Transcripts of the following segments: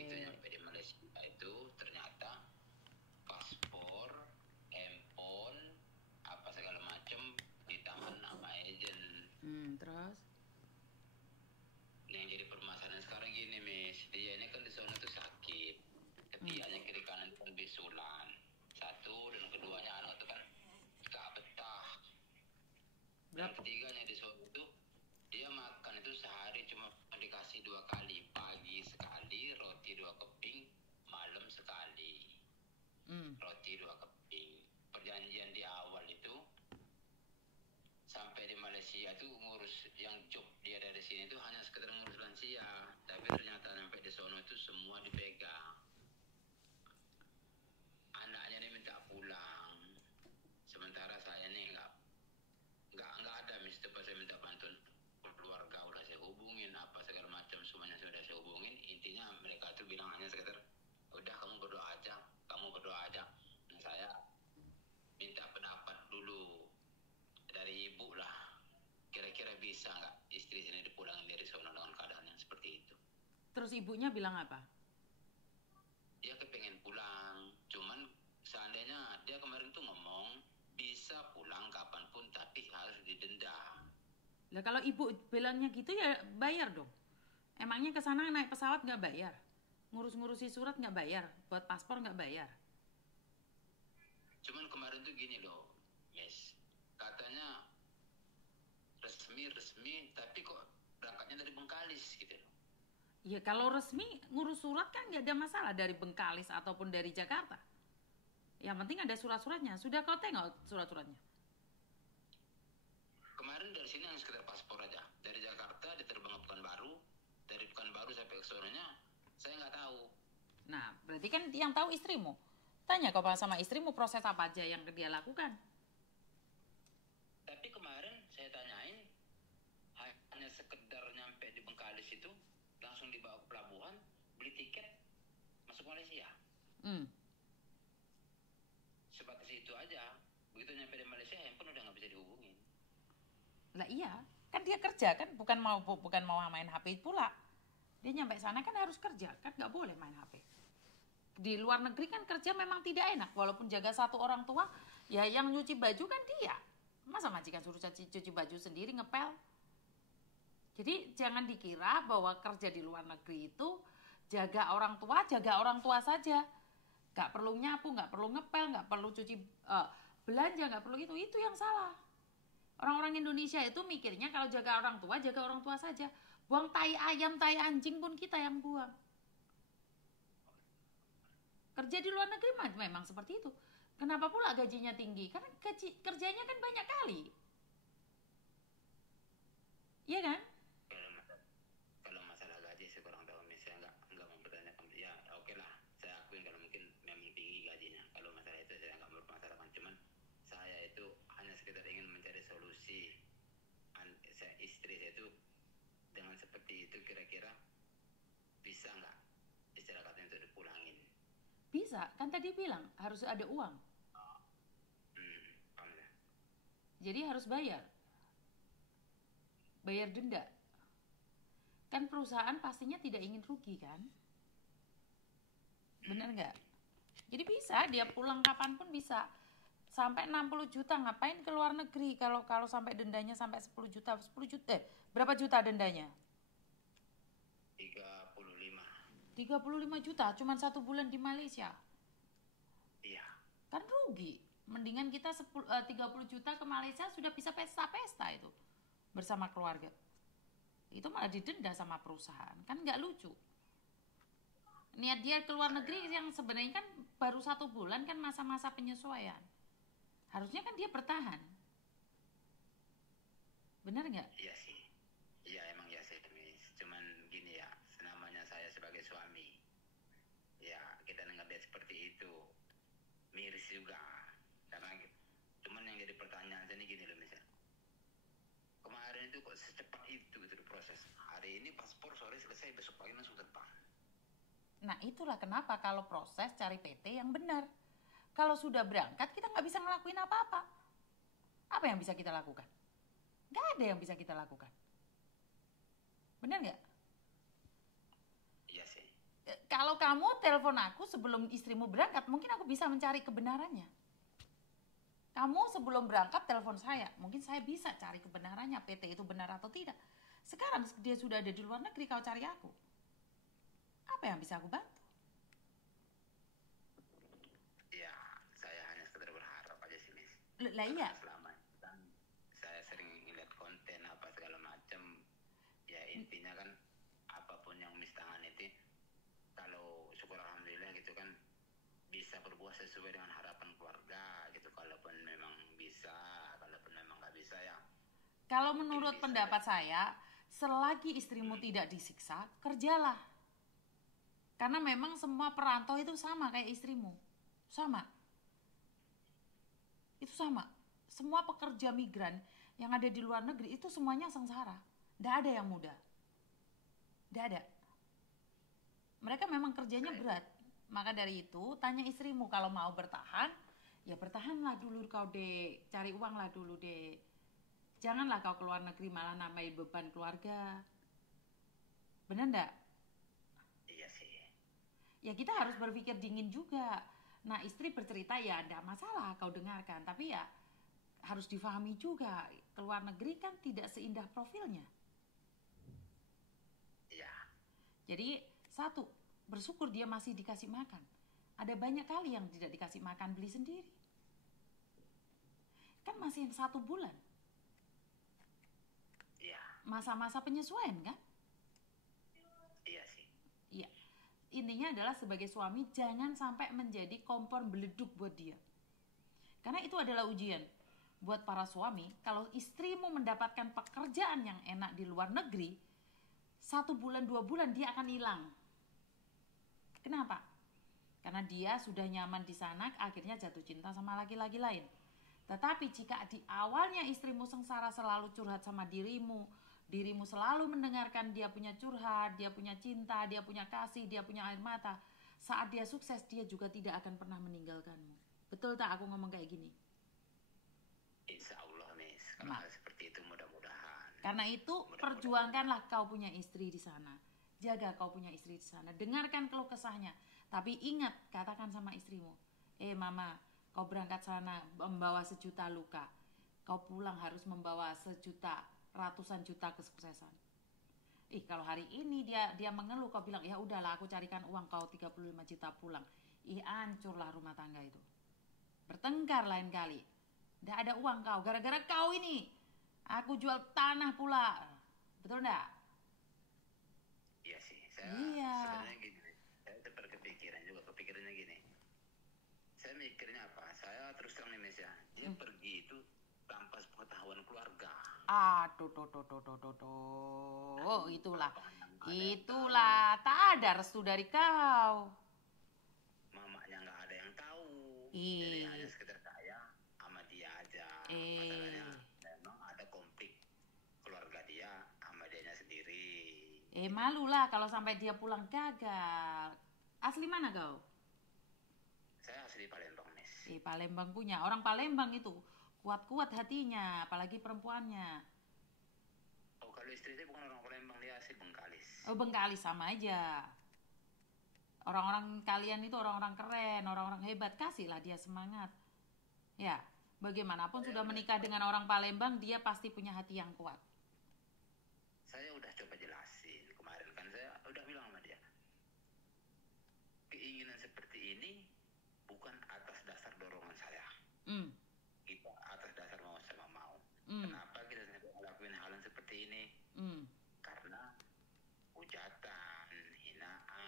begitu nyampe di Malaysia itu ternyata paspor, handphone, apa segala macam di tangan nama agent. Terus? Yang jadi permasalahan sekarang gini, Miss, dia ini kan di sana tuh sakit, ketiaknya kiri kanan pun bisulan, satu dan keduanya anak itu kan gak betah. Yang ketiganya di sana itu dia makan itu sehari cuma dikasih 2 kali, pagi sekali roti 2 keping, malam sekali roti 2 keping. Perjanjian di awal itu sampai di Malaysia tuh ngurus yang job dia dari sini tuh hanya sekedar ngurus lansia, tapi ternyata sampai di sono itu semua dipegang. Anaknya nih minta pulang, sementara saya nih nggak ada, Mister, pas saya minta bantuan keluarga udah saya hubungin apa segala macam, semuanya sudah saya hubungin. Intinya mereka tuh bilang hanya sekedar udah kamu berdoa aja. Nah, saya minta pendapat dulu dari ibu lah, kira-kira bisa nggak istri sini dipulangin dari sana dengan keadaan yang seperti itu. Terus ibunya bilang apa? Dia kepengen pulang, cuman seandainya dia kemarin tuh ngomong bisa pulang kapanpun tapi harus didenda. Lah kalau ibu bilangnya gitu ya bayar dong. Emangnya ke sana naik pesawat nggak bayar? Ngurus-ngurusi surat nggak bayar? Buat paspor nggak bayar? Cuman kemarin tuh gini loh, Miss, katanya resmi tapi kok berangkatnya dari Bengkalis gitu loh. Ya kalau resmi ngurus surat kan nggak ada masalah dari Bengkalis ataupun dari Jakarta. Yang penting ada surat-suratnya. Sudah kau tengok surat-suratnya? Kemarin dari sini yang sekedar paspor aja. Dari Jakarta diterbang ke Pekanbaru, dari Pekanbaru sampai ke sononya saya nggak tahu. Nah, berarti kan yang tahu istrimu. Tanya kau sama istrimu proses apa aja yang dia lakukan. Tapi kemarin saya tanyain, hanya sekedar nyampe di Bengkalis itu langsung dibawa ke pelabuhan, beli tiket masuk Malaysia. Sebatas itu aja. Begitu nyampe di Malaysia handphone udah nggak bisa dihubungin. Lah iya, kan dia kerja kan, bukan mau main HP pula. Dia nyampe sana kan harus kerja, kan nggak boleh main HP. Di luar negeri kan kerja memang tidak enak, walaupun jaga satu orang tua, ya yang nyuci baju kan dia. Masa majikan suruh cuci baju sendiri ngepel? Jadi jangan dikira bahwa kerja di luar negeri itu jaga orang tua saja. Gak perlu nyapu, gak perlu ngepel, gak perlu cuci belanja, gak perlu itu yang salah. Orang-orang Indonesia itu mikirnya kalau jaga orang tua saja. Buang tai ayam, tai anjing pun kita yang buang. Kerja di luar negeri memang seperti itu. Kenapa pula gajinya tinggi? Karena kerjanya kan banyak kali. Iya kan? Kalau masalah gaji saya kurang tahu, misalnya nggak mempertanyakan. Ya oke lah, saya akuin kalau mungkin memang tinggi gajinya. Kalau masalah itu saya nggak mempermasalahkan. Cuman saya itu hanya sekedar ingin mencari solusi. Istri saya itu dengan seperti itu kira-kira bisa nggak istilahnya itu dipulangin? Bisa, kan tadi bilang harus ada uang. Jadi harus bayar denda. Kan perusahaan pastinya tidak ingin rugi kan? Bener nggak? Jadi bisa dia pulang kapanpun bisa. Sampai 60 juta ngapain ke luar negeri kalau sampai dendanya sampai 10 juta. Berapa juta dendanya? 35 juta cuman 1 bulan di Malaysia. Iya. Kan rugi. Mendingan kita 30 juta ke Malaysia sudah bisa pesta-pesta itu bersama keluarga. Itu malah didenda sama perusahaan. Kan nggak lucu. Niat dia ke luar negeri yang sebenarnya kan baru 1 bulan kan masa-masa penyesuaian. Harusnya kan dia bertahan. Benar nggak? Iya sih. Iya emang ya sih, Miss. Cuman gini ya, namanya saya sebagai suami. Ya kita dengar dia seperti itu. Miris juga. Karena cuman yang jadi pertanyaan saya ini gini loh, Miss. Kemarin itu kok secepat itu proses. Hari ini paspor sore selesai, besok pagi langsung terbang. Nah itulah kenapa kalau proses cari PT yang benar. Kalau sudah berangkat kita nggak bisa ngelakuin apa-apa. Apa yang bisa kita lakukan? Nggak ada yang bisa kita lakukan. Benar nggak? Iya sih. Kalau kamu telepon aku sebelum istrimu berangkat, mungkin aku bisa mencari kebenarannya. Kamu sebelum berangkat telepon saya, mungkin saya bisa cari kebenarannya, PT itu benar atau tidak. Sekarang dia sudah ada di luar negeri, kau cari aku. Apa yang bisa aku bantu? Ya, saya hanya sekedar berharap aja sih, Miss. Lah iya. Selama kan saya sering ngeliat konten apa segala macam. Ya intinya kan apapun yang Miss tangan itu, kalau syukur alhamdulillah gitu kan bisa berbuat sesuai dengan harapan keluarga gitu. Kalaupun memang bisa, kalaupun memang nggak bisa ya. Kalau menurut pendapat saya, selagi istrimu tidak disiksa, kerjalah. Karena memang semua perantau itu sama kayak istrimu. Sama. Itu sama. Semua pekerja migran yang ada di luar negeri itu semuanya sengsara. Tidak ada yang mudah. Tidak ada. Mereka memang kerjanya berat. Maka dari itu, tanya istrimu kalau mau bertahan, ya bertahanlah dulu kau, Dek. Cari uang lah dulu, Dek. Janganlah kau keluar negeri malah nambahin beban keluarga. Benar enggak? Iya sih. Ya kita harus berpikir dingin juga. Nah, istri bercerita ya enggak masalah kau dengarkan. Tapi ya harus difahami juga. Keluar negeri kan tidak seindah profilnya. Iya. Jadi satu, bersyukur dia masih dikasih makan. Ada banyak kali yang tidak dikasih makan, beli sendiri. Kan masih 1 bulan. Iya. Masa-masa penyesuaian kan? Iya sih. Iya. Intinya adalah sebagai suami jangan sampai menjadi kompor beleduk buat dia. Karena itu adalah ujian buat para suami. Kalau istrimu mendapatkan pekerjaan yang enak di luar negeri, 1 bulan 2 bulan dia akan hilang. Kenapa? Karena dia sudah nyaman di sana, akhirnya jatuh cinta sama laki-laki lain. Tetapi jika di awalnya istrimu sengsara selalu curhat sama dirimu selalu mendengarkan dia punya curhat, dia punya cinta, dia punya kasih, dia punya air mata. Saat dia sukses, dia juga tidak akan pernah meninggalkanmu. Betul tak aku ngomong kayak gini? Insya Allah, Miss. Kalau hal seperti itu mudah-mudahan. Karena itu perjuangkanlah kau punya istri di sana. Jaga kau punya istri di sana. Dengarkan keluh kesahnya. Tapi ingat, katakan sama istrimu, mama, kau berangkat sana membawa 1 juta luka. Kau pulang harus membawa 1 juta, ratusan juta kesuksesan. Kalau hari ini dia mengeluh, kau bilang, ya udahlah aku carikan uang kau 35 juta pulang. Hancurlah rumah tangga itu. Bertengkar lain kali. Tidak ada uang kau, gara-gara kau ini. Aku jual tanah pula. Betul enggak? Iya sih. Saya sebenarnya gini. Saya berkepikiran juga. Kepikirannya gini. Saya mikirnya apa? Saya terus terang nih, Miss ya. Dia pergi itu tanpa pengetahuan keluarga. Itulah tak ada restu dari kau. Mamanya nggak ada yang tahu. Jadi hanya sekedar saya sama dia aja. Masalahnya memang ada konflik keluarga dia sama dianya sendiri. Malulah kalau sampai dia pulang gagal. Asli mana kau? Saya asli Palembang, Miss. Palembang punya. Orang Palembang itu kuat-kuat hatinya, apalagi perempuannya. Oh, kalau istri saya bukan orang Palembang, dia asli Bengkalis. Oh, Bengkalis sama aja. Orang-orang kalian itu orang-orang keren, orang-orang hebat, kasihlah dia semangat. Ya, bagaimanapun sudah menikah dengan orang Palembang, dia pasti punya hati yang kuat. Saya udah coba jelasin kemarin kan, saya udah bilang sama dia, keinginan seperti ini bukan atas dasar dorongan saya. Kita atas dasar mau sama mau. Kenapa kita ngelakuin hal yang seperti ini? Karena hujatan, hinaan,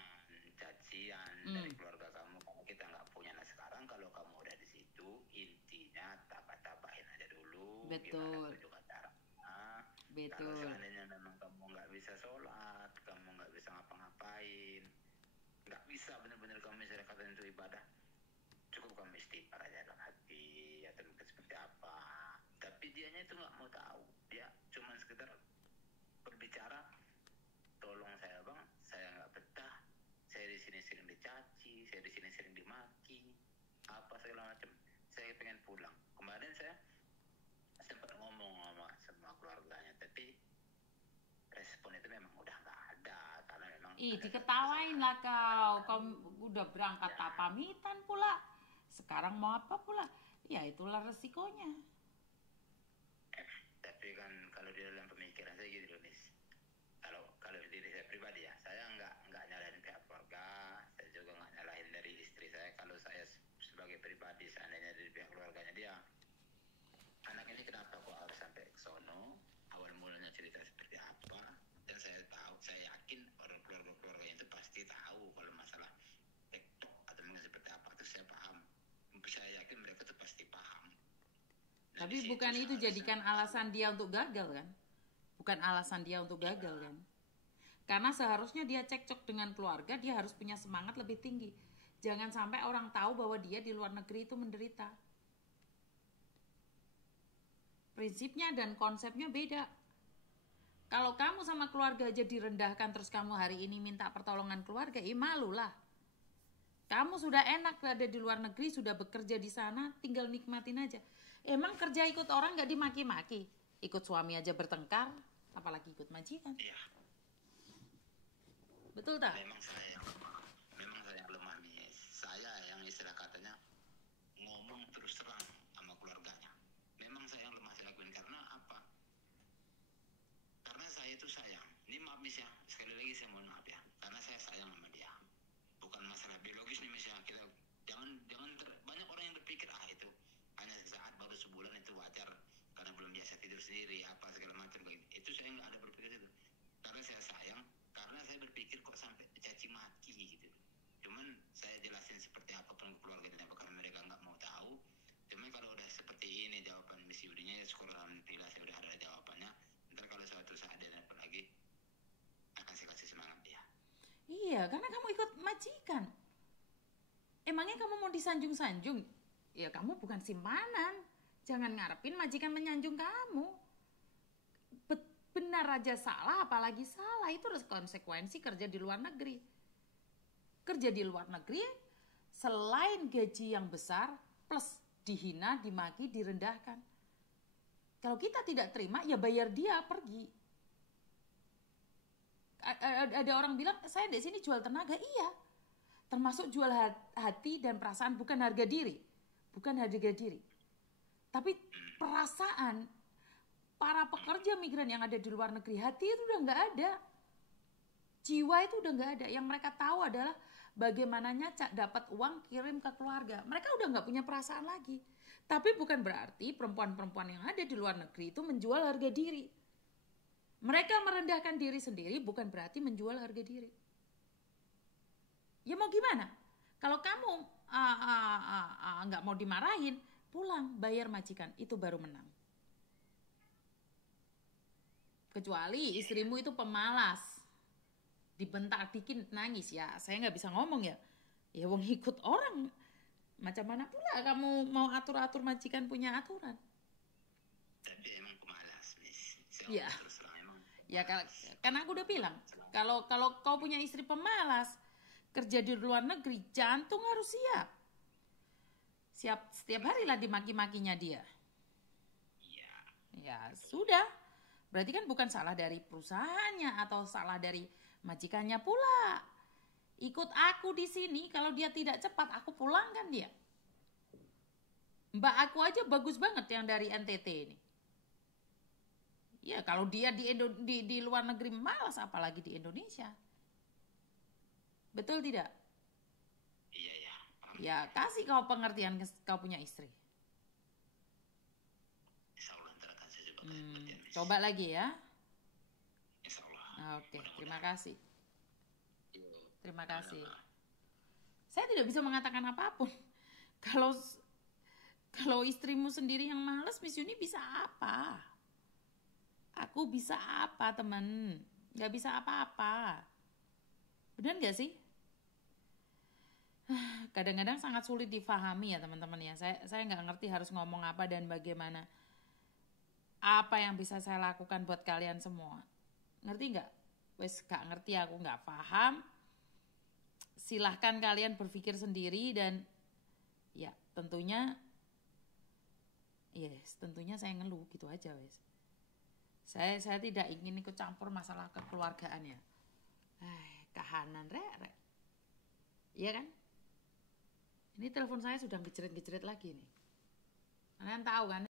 cacian dari keluarga kamu karena kita nggak punya. Nah sekarang kalau kamu udah di situ, intinya tabah-tabahin aja dulu. Betul. Gimana caranya. Betul. Kalau seandainya memang kamu nggak bisa sholat, kamu nggak bisa ngapa-ngapain, nggak bisa benar-benar kamu misalnya katakan itu ibadah, cukup kamu istighfar aja dalam hati atau mungkin seperti apa. Tapi dianya itu nggak mau tahu, dia cuma sekedar berbicara, tolong saya bang, saya nggak betah, saya di sini sering dicaci, saya di sini sering dimaki, apa segala macam, saya pengen pulang. Kemarin saya sempat ngomong sama keluarganya, tapi respon itu memang udah nggak ada karena memang Ih, diketawain lah kau. Kau udah berangkat tak pamitan pula. Sekarang mau apa pula? Ya itulah resikonya. Tapi kan kalau di dalam pemikiran saya gitu loh, Miss. Kalau diri saya pribadi ya, saya nggak nyalahin pihak keluarga, saya juga nggak nyalahin dari istri saya. Kalau saya sebagai pribadi, seandainya dari pihak keluarganya dia, anak ini kenapa kok harus sampai ke sono? Awal mulanya cerita seperti apa? Dan saya tahu, saya yakin orang keluarga itu pasti tahu kalau masalah TikTok atau mungkin seperti apa itu saya paham. Saya yakin mereka tuh pasti paham. Nah, Tapi bukan itu jadikan alasan dia untuk gagal kan? Bukan alasan dia untuk gagal kan? Karena seharusnya dia cekcok dengan keluarga, dia harus punya semangat lebih tinggi. Jangan sampai orang tahu bahwa dia di luar negeri itu menderita. Prinsipnya dan konsepnya beda. Kalau kamu sama keluarga aja direndahkan terus kamu hari ini minta pertolongan keluarga, malulah. Kamu sudah enak ada di luar negeri, sudah bekerja di sana, tinggal nikmatin aja. Emang kerja ikut orang gak dimaki-maki? Ikut suami aja bertengkar, apalagi ikut majikan. Iya. Betul tak? Memang saya yang lemah, Miss. Saya yang istilah katanya ngomong terus terang sama keluarganya. Memang saya yang lemah saya lakuin karena apa? Karena saya itu sayang. Ini maaf, Miss ya. Sekali lagi saya mohon maaf ya. Karena saya sayang sama dia. Bukan masalah biologis nih, Miss ya. Kita banyak orang yang berpikir itu hanya saat baru sebulan itu wajar karena belum biasa tidur sendiri apa segala macam kayak gitu. Itu saya nggak ada berpikir itu. Karena saya sayang, karena saya berpikir kok sampai caci maki gitu. Cuman saya jelasin seperti apa pun keluarganya karena mereka nggak mau tahu. Cuman kalau udah seperti ini jawaban Miss Yudinya ya sekolah alhamdulillah saya udah ada jawabannya. Ntar kalau suatu saat dia dapat lagi akan saya kasih semangat dia. Iya, karena kamu ikut majikan. Emangnya kamu mau disanjung-sanjung? Ya kamu bukan simpanan. Jangan ngarepin majikan menyanjung kamu. Benar aja salah, apalagi salah. Itu harus konsekuensi kerja di luar negeri. Kerja di luar negeri, selain gaji yang besar, plus dihina, dimaki, direndahkan. Kalau kita tidak terima, ya bayar dia pergi. Ada orang bilang, saya di sini jual tenaga. Iya, termasuk jual hati dan perasaan, bukan harga diri. Bukan harga diri. Tapi perasaan para pekerja migran yang ada di luar negeri, hati itu udah nggak ada. Jiwa itu udah nggak ada. Yang mereka tahu adalah bagaimananya dapat uang kirim ke keluarga. Mereka udah nggak punya perasaan lagi. Tapi bukan berarti perempuan-perempuan yang ada di luar negeri itu menjual harga diri. Mereka merendahkan diri sendiri bukan berarti menjual harga diri. Ya mau gimana? Kalau kamu nggak mau dimarahin, pulang bayar majikan, itu baru menang. Kecuali istrimu itu pemalas, dibentak dikit nangis, ya saya nggak bisa ngomong ya. Ya wong ikut orang, macam mana pula kamu mau atur-atur majikan punya aturan? Tapi emang pemalas, Miss. Iya. Terus terang emang. Ya karena aku udah bilang, kalau kau punya istri pemalas, kerja di luar negeri, jantung harus siap. Setiap hari lah dimaki-makinya dia. Iya. Ya sudah. Berarti kan bukan salah dari perusahaannya atau salah dari majikannya pula. Ikut aku di sini, kalau dia tidak cepat, aku pulangkan dia. Mbak aku aja bagus banget yang dari NTT ini. Ya kalau dia di luar negeri malas, apalagi di Indonesia. Betul tidak? Iya, ya. Ya kasih kau pengertian, kau punya istri. Insya Allah ntar akan saya coba kasih pengertian, Miss. Coba lagi ya. Insya Allah. Oke, terima kasih. Yo. Terima kasih. Saya tidak bisa mengatakan apapun. Kalau istrimu sendiri yang malas, Miss Yuni bisa apa? Aku bisa apa, teman? Gak bisa apa-apa. Benar gak sih? Kadang-kadang sangat sulit difahami ya teman-teman ya. Saya nggak ngerti harus ngomong apa dan bagaimana. Apa yang bisa saya lakukan buat kalian semua? Ngerti nggak? Wes gak ngerti, aku nggak paham. Silahkan kalian berpikir sendiri dan ya tentunya saya ngeluh gitu aja wes. Saya tidak ingin ikut campur masalah kekeluargaan ya. kanan, rek. Iya kan? Ini telepon saya sudah gejret-gejret lagi nih. Kalian tahu kan?